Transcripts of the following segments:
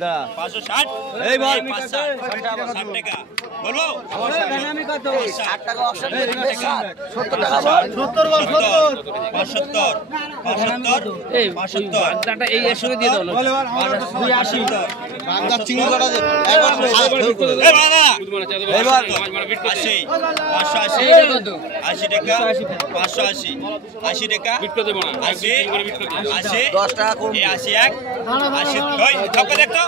560 এই বল 60 টাকা বলবো আমি কত 60 টাকা অপশন 70 টাকা বল 70 বল 75 এই বাগদাটা এই একসঙ্গে দিয়ে দাও না বল আমার 82 বাগদা চিংড়ি করা দে একবার এই বাবা এই বল 80 580 80 টাকা 580 80 টাকা বিট করে দেবো না 80 80 10 টাকা কম এই 81 80 ওই ঠকে দেখো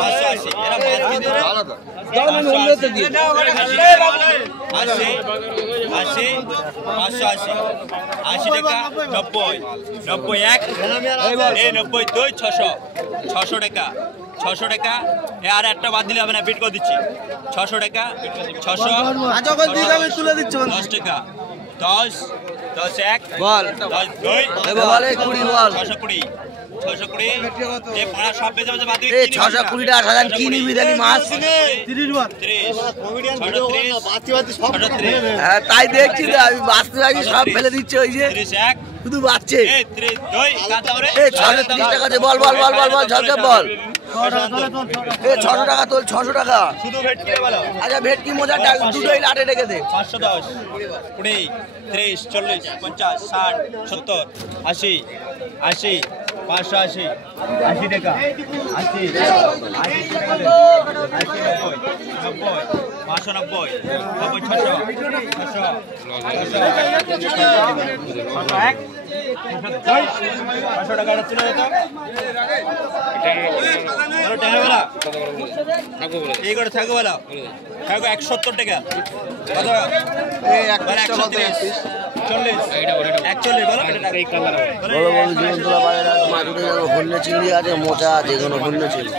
580 এরা মাছ কিনে আলাদা দাও না অন্যতে দিয়ে 80 80 580 80 টাকা 90 91 এই 92 600 600 টাকা 600 টাকা আর একটা বাদ দিলে হবে না বিট করে দিচ্ছি 600 টাকা 600 যখন দিকে আমি তুলে দিচ্ছি 10 টাকা 10 10 1 বল 10 2 এই বল 20 বল 620 620 এই পাড়া সব বেজে বেজে বাদ দিয়ে এই 620 টাকা সাজান কি নিবি জানি মাছ 30 বল 30 হ্যাঁ তাই দেখছি তো আমি বাঁচতে থাকি সব ফেলে দিচ্ছে ওই যে 31 শুধু বাচ্চে এই 32 কাটা করে এই 630 টাকা দে বল বল বল বল বল ঝলকে বল এই 600 টাকা তোল 600 টাকা শুধু ভেটকি বলো আচ্ছা ভেটকি মোজা দুটোই লাটে রেখে দে 510 20 30 40 50 60 70 80 80 580 80 টাকা 80 170 টাকা চিংড়ি আছে মোটা আছে কোনো হন্য চিংড়ি